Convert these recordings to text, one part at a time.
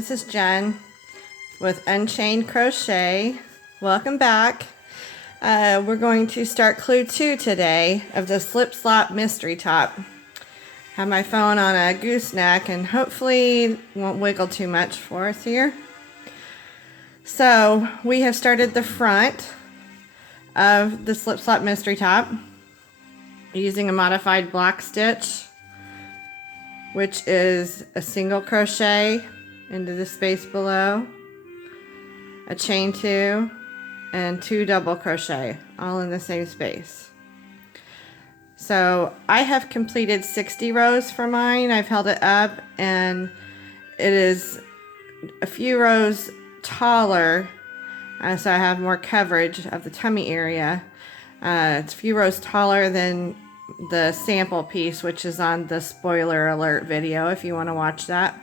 this is Jen with Unchained Crochet. Welcome back. We're going to start clue 2 today of the Slip Slop mystery top. Have my phone on a gooseneck and hopefully won't wiggle too much for us here. So we have started the front of the Slip Slop mystery top using a modified block stitch, which is a single crochet into the space below, a chain 2, and 2 double crochet, all in the same space. So I have completed 60 rows for mine. I've held it up and it is a few rows taller, so I have more coverage of the tummy area. It's a few rows taller than the sample piece, which is on the spoiler alert video if you want to watch that.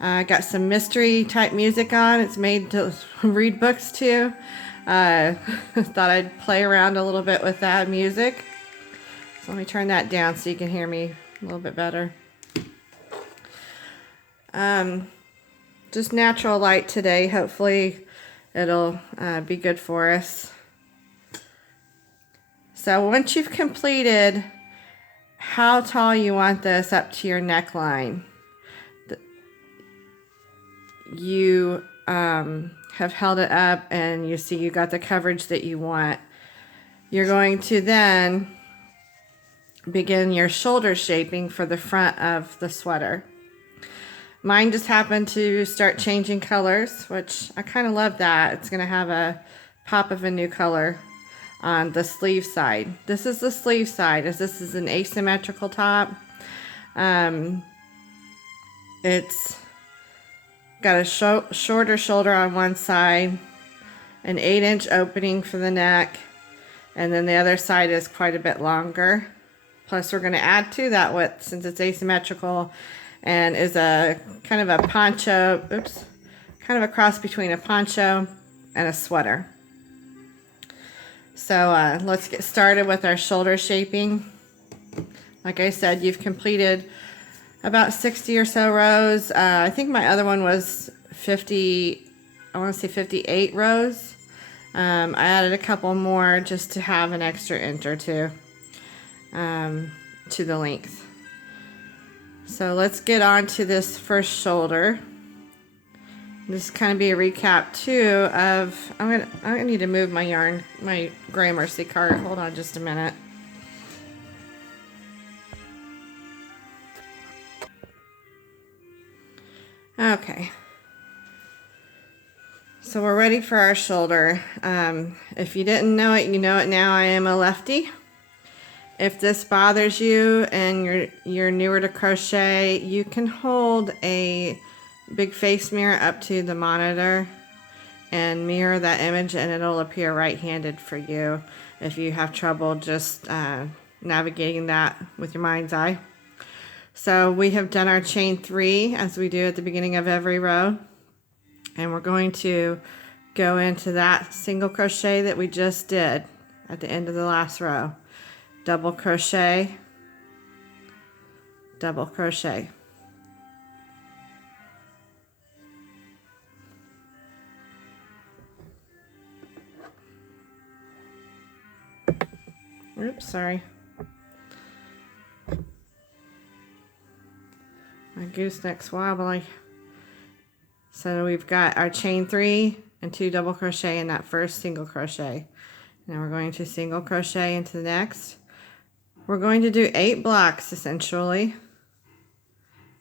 I got some mystery type music on. It's made to read books to. Thought I'd play around a little bit with that music. So let me turn that down so you can hear me a little bit better. Just natural light today. Hopefully it'll be good for us. So once you've completed how tall you want this up to your neckline, you have held it up and you see you got the coverage that you want. You're going to then begin your shoulder shaping for the front of the sweater. Mine just happened to start changing colors, which I kind of love that. It's going to have a pop of a new color on the sleeve side. This is the sleeve side, as this is an asymmetrical top. It's got a shorter shoulder on one side, an 8-inch opening for the neck, and then the other side is quite a bit longer. Plus we're going to add to that width, since it's asymmetrical, and is a kind of a poncho, kind of a cross between a poncho and a sweater. So let's get started with our shoulder shaping. Like I said, you've completed about 60 or so rows. I think my other one was 50, I want to say 58 rows. I added a couple more just to have an extra inch or two to the length. So let's get on to this first shoulder. This is kind of be a recap too of, I'm gonna need to move my yarn, my Gramercy cart. Hold on just a minute. Okay. So we're ready for our shoulder. If you didn't know it, you know it now. I am a lefty. If this bothers you and you're newer to crochet, you can hold a big face mirror up to the monitor and mirror that image, and it'll appear right-handed for you if you have trouble just navigating that with your mind's eye. So we have done our chain 3 as we do at the beginning of every row, and we're going to go into that single crochet that we just did at the end of the last row. Double crochet, double crochet. Oops, sorry. My gooseneck's wobbly. So we've got our chain 3 and 2 double crochet in that first single crochet. Now we're going to single crochet into the next. We're going to do 8 blocks essentially,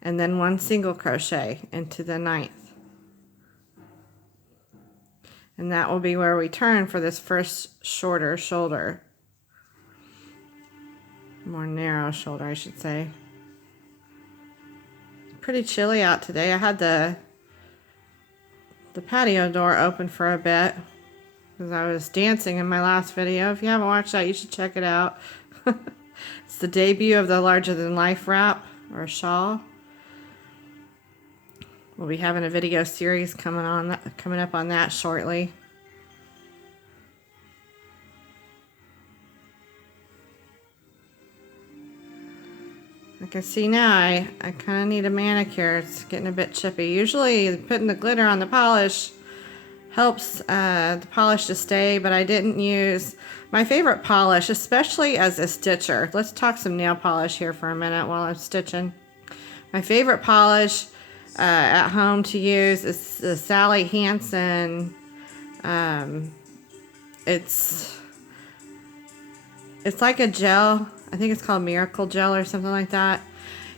and then 1 single crochet into the 9th. And that will be where we turn for this first shorter shoulder. More narrow shoulder, I should say. It's pretty chilly out today. I had the patio door open for a bit because I was dancing in my last video. If you haven't watched that, you should check it out. It's the debut of the larger than life wrap or shawl. We'll be having a video series coming up on that shortly. can see now I kind of need a manicure. It's getting a bit chippy. Usually putting the glitter on the polish helps the polish to stay, but I didn't use my favorite polish, especially as a stitcher. Let's talk some nail polish here for a minute while I'm stitching. My favorite polish at home to use is the Sally Hansen. It's like a gel. I think it's called Miracle Gel or something like that.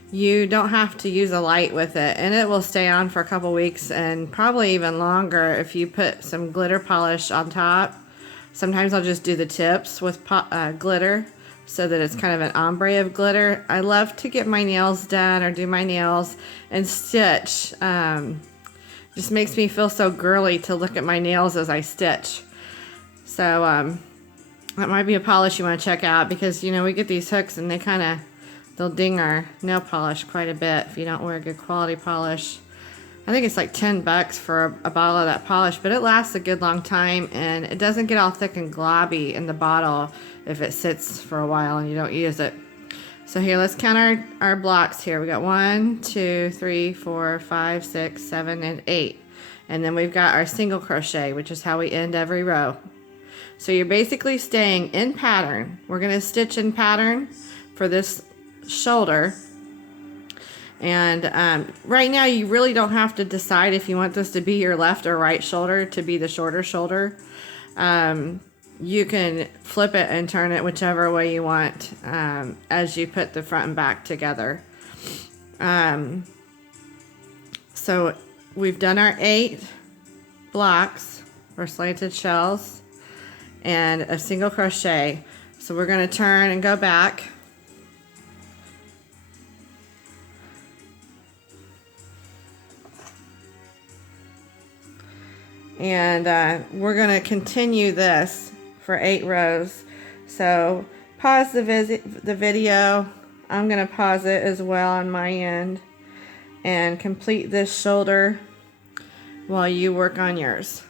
You don't have to use a light with it, and it will stay on for a couple weeks and probably even longer if you put some glitter polish on top. Sometimes I'll just do the tips with glitter so that it's kind of an ombre of glitter. I love to get my nails done or do my nails and stitch. Just makes me feel so girly to look at my nails as I stitch. So that might be a polish you want to check out, because you know we get these hooks and they'll ding our nail polish quite a bit if you don't wear a good quality polish. I think it's like $10 for a bottle of that polish, but it lasts a good long time and it doesn't get all thick and globby in the bottle if it sits for a while and you don't use it. So here, let's count our blocks here. We got 1, 2, 3, 4, 5, 6, 7, and 8. And then we've got our single crochet, which is how we end every row. So you're basically staying in pattern. We're going to stitch in pattern for this shoulder. And right now you really don't have to decide if you want this to be your left or right shoulder to be the shorter shoulder. You can flip it and turn it whichever way you want as you put the front and back together. So we've done our 8 blocks or slanted shells and a single crochet. So we're going to turn and go back. And we're going to continue this for 8 rows. So pause the video. I'm going to pause it as well on my end and complete this shoulder while you work on yours.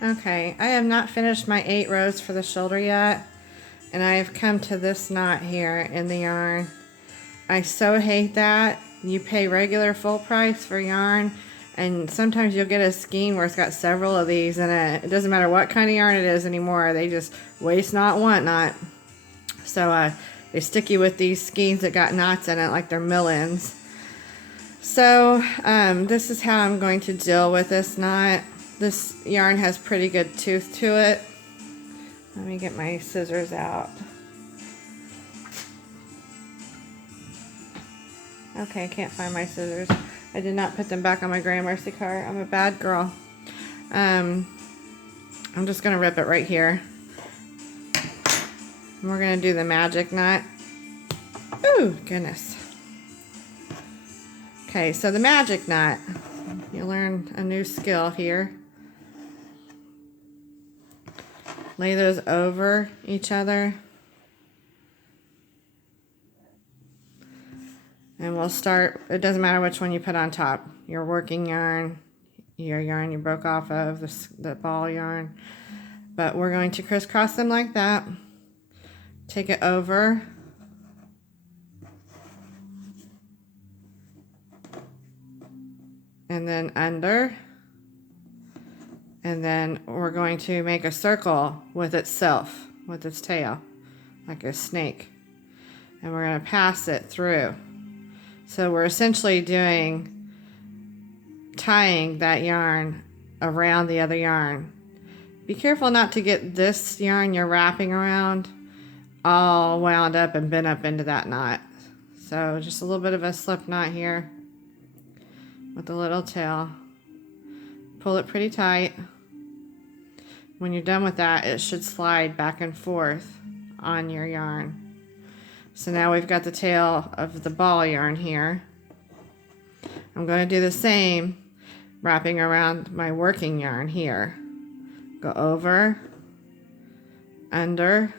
Okay, I have not finished my 8 rows for the shoulder yet, and I have come to this knot here in the yarn. I so hate that. You pay regular full price for yarn, and sometimes you'll get a skein where it's got several of these in it. It doesn't matter what kind of yarn it is anymore. They just waste not, want not. So they stick you with these skeins that got knots in it like they're mill-ins. So this is how I'm going to deal with this knot. This yarn has pretty good tooth to it. Let me get my scissors out. Okay, I can't find my scissors. I did not put them back on my Gramercy cart. I'm a bad girl. I'm just going to rip it right here. And we're going to do the magic knot. Ooh, goodness. Okay, so the magic knot. You learn a new skill here. Lay those over each other. And we'll start, it doesn't matter which one you put on top. Your working yarn, your yarn you broke off of, the ball yarn. But we're going to crisscross them like that. Take it over. And then under. And then we're going to make a circle with itself, with its tail, like a snake. And we're going to pass it through. So we're essentially tying that yarn around the other yarn. Be careful not to get this yarn you're wrapping around all wound up and bent up into that knot. So just a little bit of a slip knot here with a little tail. Pull it pretty tight. When you're done with that, it should slide back and forth on your yarn. So now we've got the tail of the ball yarn here. I'm going to do the same, wrapping around my working yarn here. Go over, under,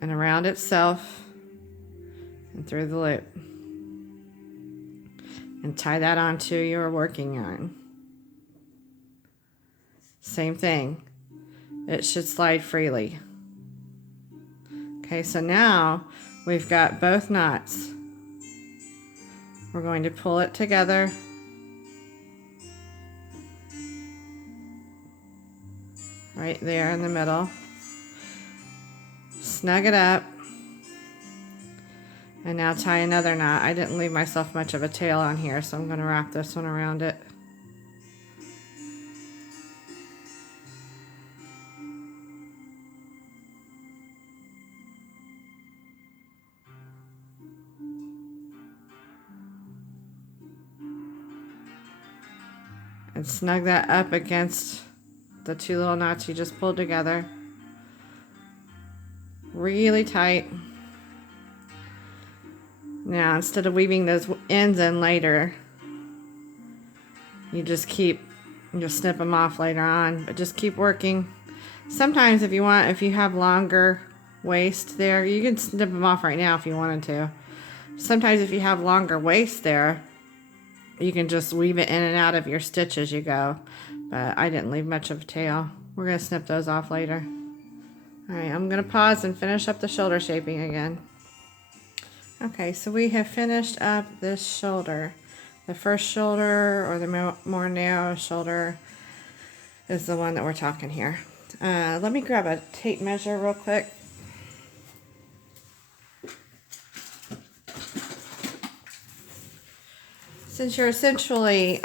and around itself, and through the loop. And tie that onto your working yarn. Same thing. It should slide freely. Okay, so now we've got both knots. We're going to pull it together. Right there in the middle. Snug it up. And now tie another knot. I didn't leave myself much of a tail on here, so I'm going to wrap this one around it. And snug that up against the two little knots you just pulled together. Really tight. Now, instead of weaving those ends in later, you just snip them off later on, but just keep working. Sometimes if you have longer waist there, you can snip them off right now if you wanted to. Sometimes if you have longer waist there, you can just weave it in and out of your stitch as you go. But I didn't leave much of a tail. We're going to snip those off later. Alright, I'm going to pause and finish up the shoulder shaping again. Okay, so we have finished up this shoulder. The first shoulder, or the more narrow shoulder, is the one that we're talking here. Let me grab a tape measure real quick. Since you're essentially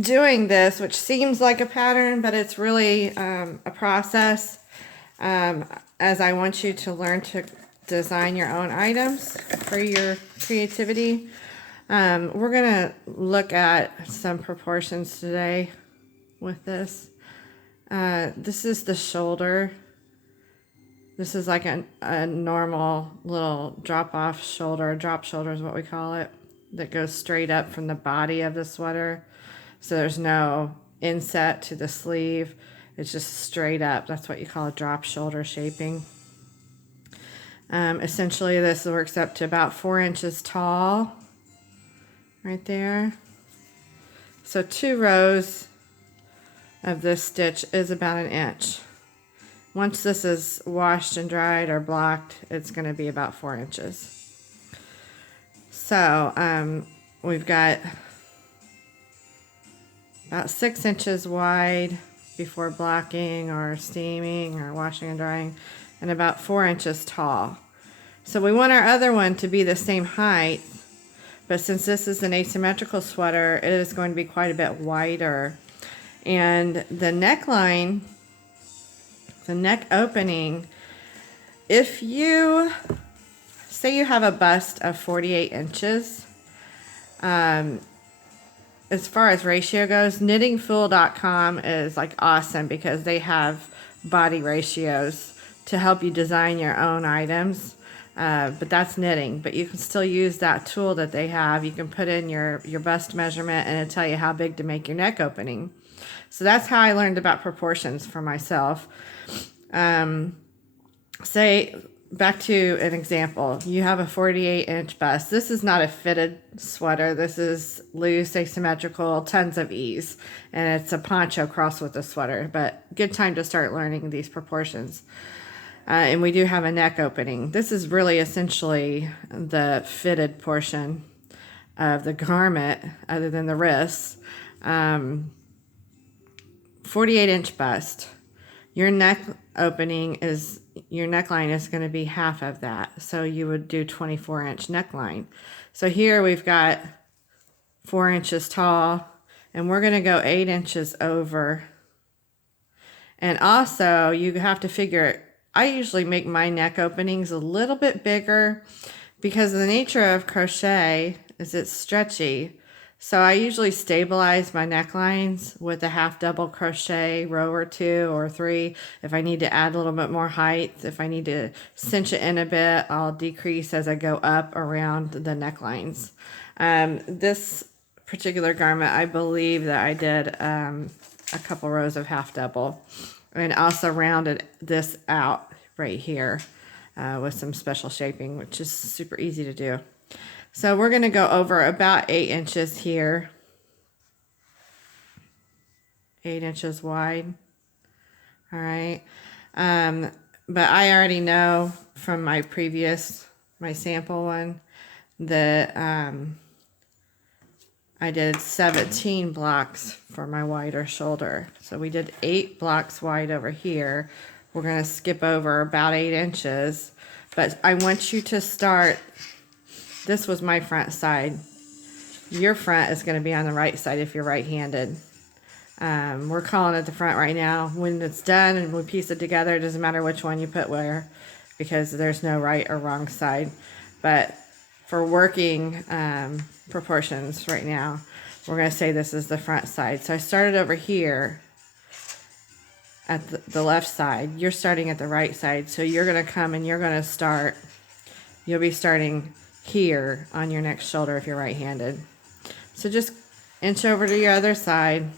doing this, which seems like a pattern, but it's really a process, as I want you to learn to design your own items for your creativity. We're going to look at some proportions today with this. This is the shoulder. This is like a normal little drop shoulder is what we call it, that goes straight up from the body of the sweater. So there's no inset to the sleeve. It's just straight up. That's what you call a drop shoulder shaping. Essentially, this works up to about 4 inches tall, right there. So 2 rows of this stitch is about 1 inch. Once this is washed and dried or blocked, it's going to be about 4 inches. So we've got about 6 inches wide before blocking or steaming or washing and drying, and about 4 inches tall. So we want our other one to be the same height, but since this is an asymmetrical sweater, it is going to be quite a bit wider. And the neckline, the neck opening, if you say you have a bust of 48 inches, as far as ratio goes, knittingfool.com is like awesome because they have body ratios to help you design your own items. But that's knitting, but you can still use that tool that they have. You can put in your bust measurement and it'll tell you how big to make your neck opening. So that's how I learned about proportions for myself. Say, back to an example, you have a 48-inch bust. This is not a fitted sweater. This is loose, asymmetrical, tons of ease. And it's a poncho crossed with a sweater, but good time to start learning these proportions. And we do have a neck opening. This is really essentially the fitted portion of the garment, other than the wrists. 48-inch bust. Your neck opening is, your neckline is going to be half of that. So you would do 24-inch neckline. So here we've got 4 inches tall, and we're going to go 8 inches over. And also you have to figure, I usually make my neck openings a little bit bigger because the nature of crochet is it's stretchy. So I usually stabilize my necklines with a half double crochet row or 2 or 3. If I need to add a little bit more height, if I need to cinch it in a bit, I'll decrease as I go up around the necklines. This particular garment, I believe that I did a couple rows of half double, and also rounded this out right here with some special shaping, which is super easy to do. So we're going to go over about 8 inches here. 8 inches wide. All right. but I already know from my sample one, that I did 17 blocks for my wider shoulder. So we did 8 blocks wide over here. We're going to skip over about 8 inches, but I want you to start, this was my front side. Your front is going to be on the right side if you're right-handed. We're calling it the front right now. When it's done and we piece it together, it doesn't matter which one you put where, because there's no right or wrong side. But for working proportions right now, we're going to say this is the front side. So I started over here at the left side. You're starting at the right side. So you're going to come and you're going to start, you'll be starting here on your next shoulder if you're right-handed. So just inch over to your other side,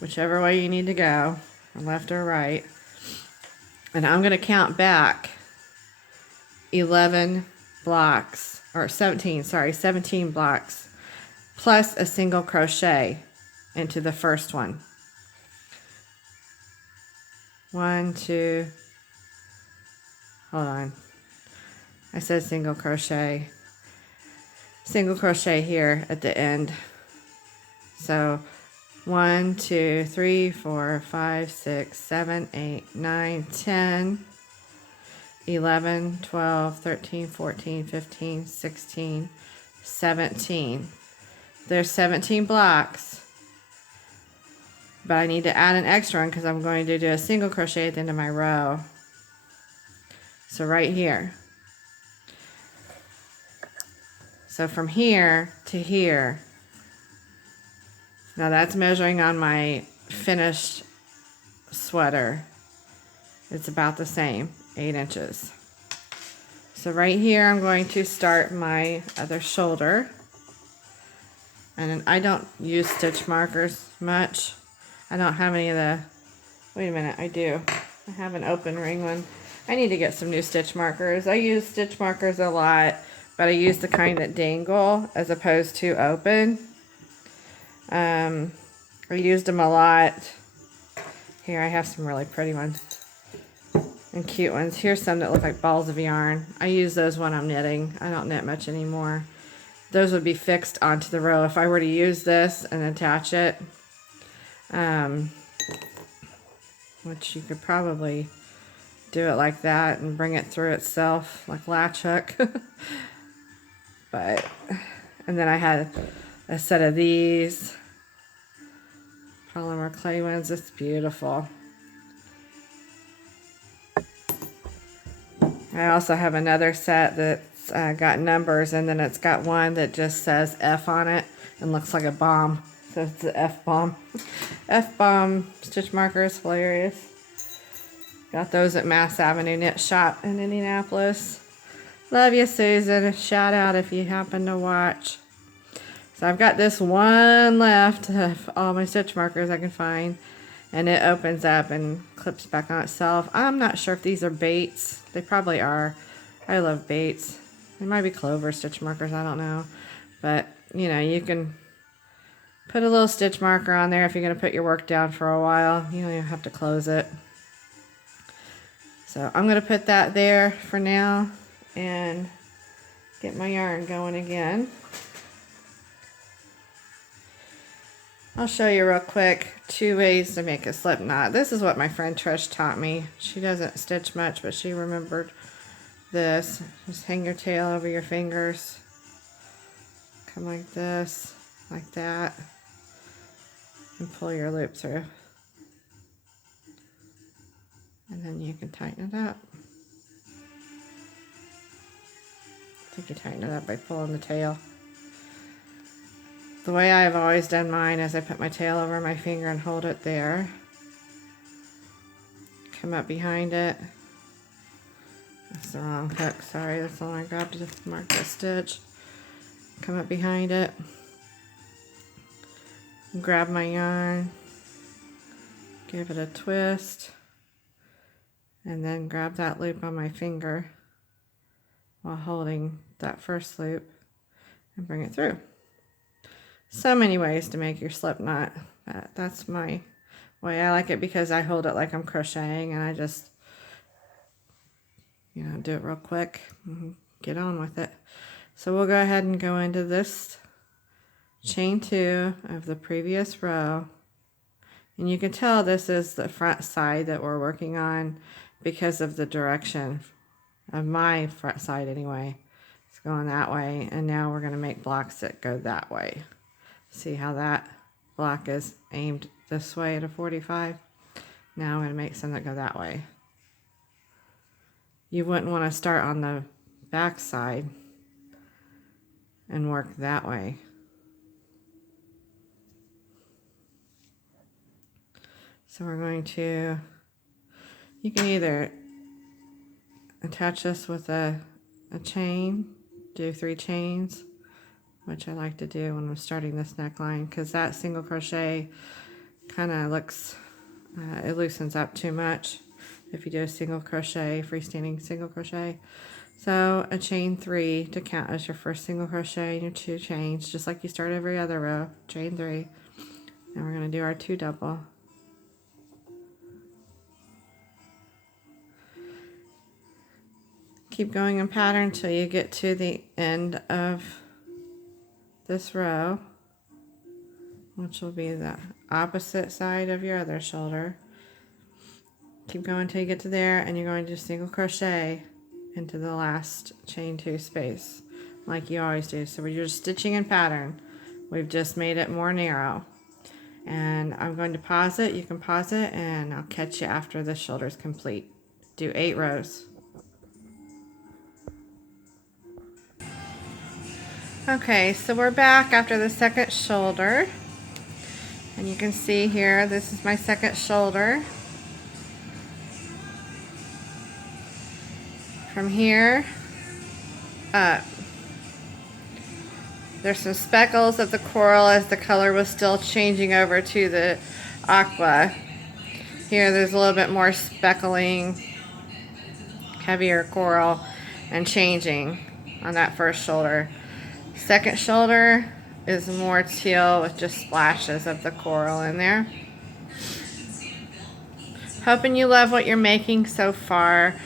whichever way you need to go, left or right. And I'm going to count back 11 blocks, or 17 blocks, plus a single crochet into the first one. 1, 2, hold on. I said single crochet here at the end. So 1, 2, 3, 4, 5, 6, 7, 8, 9, 10, 11, 12, 13, 14, 15, 16, 17. There's 17 blocks, but I need to add an extra one because I'm going to do a single crochet at the end of my row. So right here. So from here to here. Now that's measuring on my finished sweater. It's about the same, 8 inches. So right here I'm going to start my other shoulder. And I don't use stitch markers much. I don't have any of the, wait a minute, I do. I have an open ring one. I need to get some new stitch markers. I use stitch markers a lot, but I use the kind that dangle as opposed to open. I used them a lot. Here, I have some really pretty ones and cute ones. Here's some that look like balls of yarn. I use those when I'm knitting. I don't knit much anymore. Those would be fixed onto the row. If I were to use this and attach it, which you could probably do it like that and bring it through itself, like latch hook. But, and then I had a set of these polymer clay ones. It's beautiful. I also have another set that's got numbers, and then it's got one that just says F on it and looks like a bomb. So it's the F-bomb. F-bomb stitch markers, hilarious. Got those at Mass Avenue Knit Shop in Indianapolis. Love you, Susan. Shout out if you happen to watch. So I've got this one left of all my stitch markers I can find. And it opens up and clips back on itself. I'm not sure if these are baits. They probably are. I love baits. They might be clover stitch markers. I don't know. But, you know, you can put a little stitch marker on there if you're going to put your work down for a while. You don't even have to close it. So I'm going to put that there for now and get my yarn going again. I'll show you real quick 2 ways to make a slip knot. This is what my friend Trish taught me. She doesn't stitch much, but she remembered this. Just hang your tail over your fingers. Come like this, like that, and pull your loop through. And then you can tighten it up. I think you tighten it up by pulling the tail. The way I've always done mine is I put my tail over my finger and hold it there. Come up behind it. That's the wrong hook, sorry, that's the one I grabbed to mark the stitch. Come up behind it. Grab my yarn. Give it a twist. And then grab that loop on my finger while holding that first loop and bring it through. So many ways to make your slip knot. That's my way. I like it because I hold it like I'm crocheting and I just You know, do it real quick and get on with it. So we'll go ahead and go into this chain 2 of the previous row. And you can tell this is the front side that we're working on because of the direction of my front side anyway. It's going that way, and now we're going to make blocks that go that way. See how that block is aimed this way at a 45? Now I'm going to make some that go that way. You wouldn't want to start on the back side and work that way. So we're going to, you can either attach this with a chain, do 3 chains, which I like to do when I'm starting this neckline, because that single crochet kind of looks, it loosens up too much if you do a single crochet, freestanding single crochet. So a chain 3 to count as your first single crochet and your 2 chains, just like you start every other row, chain 3. And we're going to do our 2 double. Keep going in pattern until you get to the end of this row, which will be the opposite side of your other shoulder. Keep going until you get to there, and you're going to single crochet into the last chain 2 space like you always do. So we're just stitching in pattern. We've just made it more narrow. And I'm going to pause it. You can pause it, and I'll catch you after the shoulder is complete. Do 8 rows. Okay, so we're back after the second shoulder, and you can see here, this is my second shoulder. From here up, there's some speckles of the coral as the color was still changing over to the aqua. Here there's a little bit more speckling, heavier coral, and changing on that first shoulder. Second shoulder is more teal with just splashes of the coral in there. Hoping you love what you're making so far.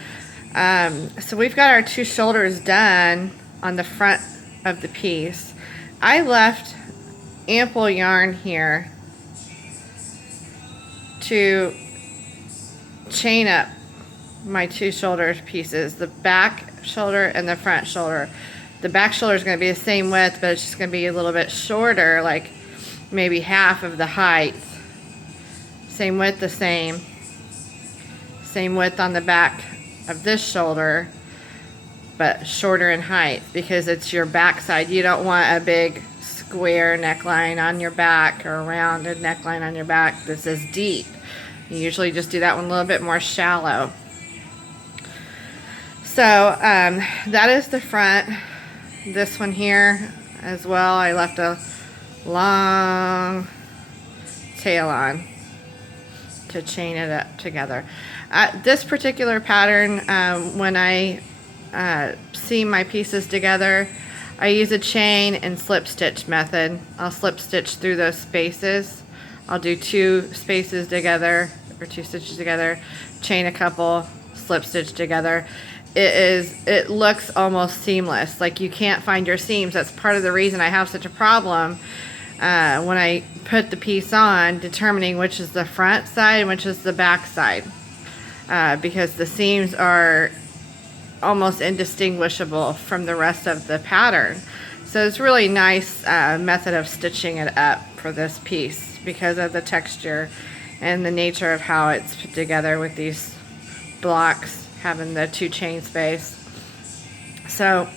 So we've got our 2 shoulders done on the front of the piece. I left ample yarn here to chain up my 2 shoulder pieces, the back shoulder and the front shoulder. The back shoulder is going to be the same width, but it's just going to be a little bit shorter, like maybe half of the height. Same width, the same. Same width on the back of this shoulder, but shorter in height because it's your back side. You don't want a big square neckline on your back or a rounded neckline on your back. This is deep. You usually just do that one a little bit more shallow. So that is the front. This one here as well, I left a long tail on to chain it up together. This particular pattern, when I seam my pieces together, I use a chain and slip stitch method. I'll slip stitch through those spaces. I'll do 2 spaces together, or 2 stitches together, chain a couple, slip stitch together. It looks almost seamless, like you can't find your seams. That's part of the reason I have such a problem when I put the piece on, determining which is the front side and which is the back side, because the seams are almost indistinguishable from the rest of the pattern. So it's really nice method of stitching it up for this piece because of the texture and the nature of how it's put together with these blocks having the 2 chain space. So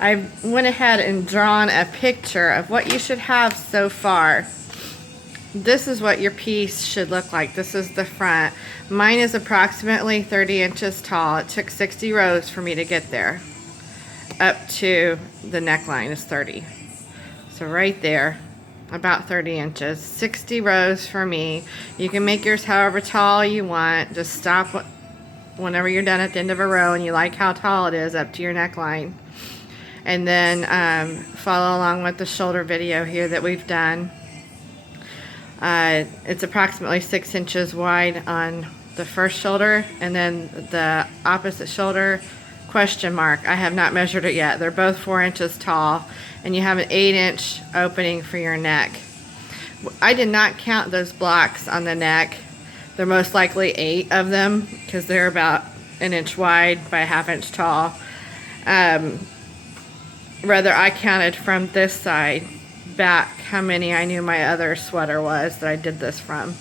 I went ahead and drawn a picture of what you should have so far. This is what your piece should look like. This is the front. Mine is approximately 30 inches tall. It took 60 rows for me to get there. Up to the neckline is 30. So right there, about 30 inches. 60 rows for me. You can make yours however tall you want. Just stop whenever you're done at the end of a row and you like how tall it is up to your neckline. And then follow along with the shoulder video here that we've done. It's approximately 6 inches wide on the first shoulder, and then the opposite shoulder question mark. I have not measured it yet. They're both 4 inches tall, and you have an 8-inch opening for your neck. I did not count those blocks on the neck. They're most likely 8 of them because they're about 1 inch wide by 1/2 inch tall. Rather, I counted from this side back how many I knew my other sweater was that I did this from.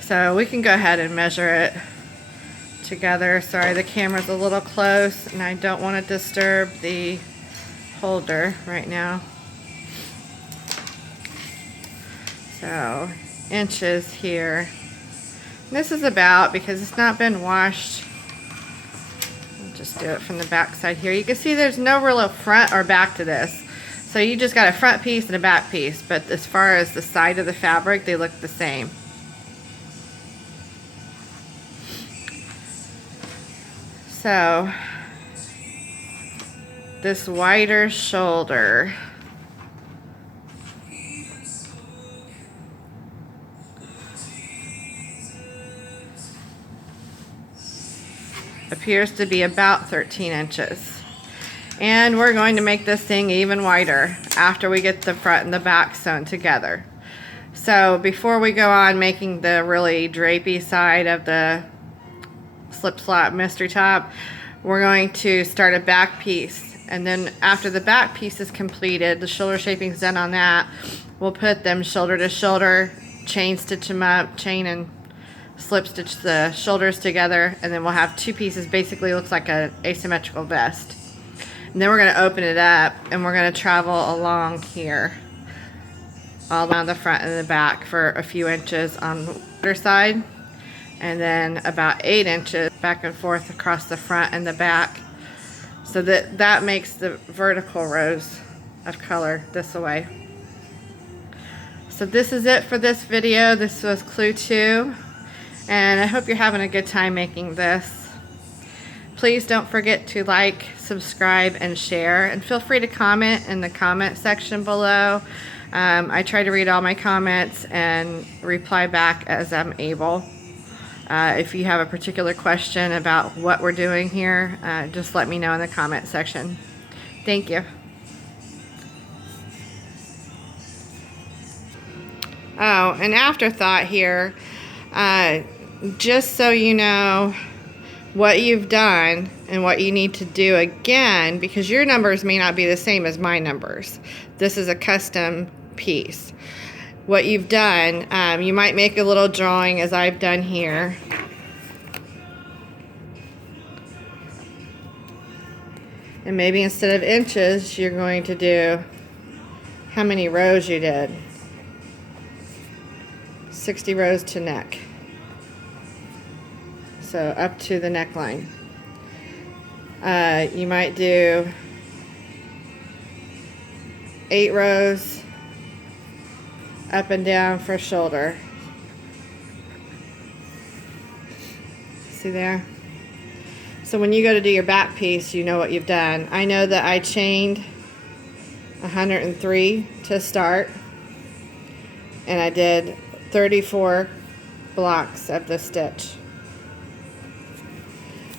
So we can go ahead and measure it together. Sorry, the camera's a little close and I don't want to disturb the holder right now. So inches here. This is about, because it's not been washed, I'll just do it from the back side here. You can see there's no real front or back to this. So you just got a front piece and a back piece, but as far as the side of the fabric, they look the same. So this wider shoulder, appears to be about 13 inches. And we're going to make this thing even wider after we get the front and the back sewn together. So before we go on making the really drapey side of the slip slop mystery top, we're going to start a back piece, and then after the back piece is completed, the shoulder shaping's done on that, we'll put them shoulder to shoulder, chain stitch them up, chain and slip stitch the shoulders together, and then we'll have 2 pieces. Basically looks like an asymmetrical vest. And then we're going to open it up and we're going to travel along here all down the front and the back for a few inches on either side, and then about 8 inches back and forth across the front and the back, so that makes the vertical rows of color this way. So this is it for this video. This was clue 2, and I hope you're having a good time making this. Please don't forget to like, subscribe, and share, and feel free to comment in the comment section below. I try to read all my comments and reply back as I'm able. If you have a particular question about what we're doing here, just let me know in the comment section. Thank you. Oh, an afterthought here, just so you know what you've done and what you need to do again, because your numbers may not be the same as my numbers. This is a custom piece. What you've done, you might make a little drawing as I've done here. And maybe instead of inches, you're going to do how many rows you did. 60 rows to neck. So up to the neckline. You might do 8 rows up and down for shoulder. See there? So when you go to do your back piece, you know what you've done. I know that I chained 103 to start, and I did 34 blocks of the stitch.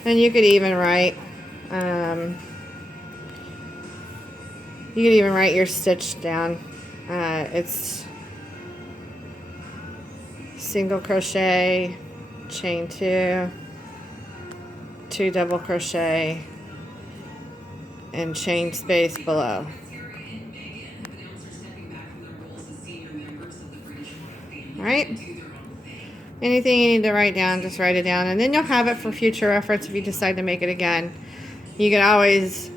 And you could even write your stitch down. It's single crochet, chain 2, 2 double crochet, and chain space below. Alright? Anything you need to write down, just write it down, and then you'll have it for future reference if you decide to make it again. You can always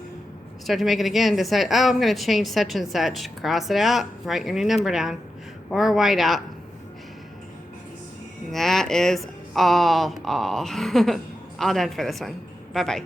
start to make it again, decide, oh, I'm going to change such and such, cross it out, write your new number down, or white out. And that is all done for this one. Bye-bye.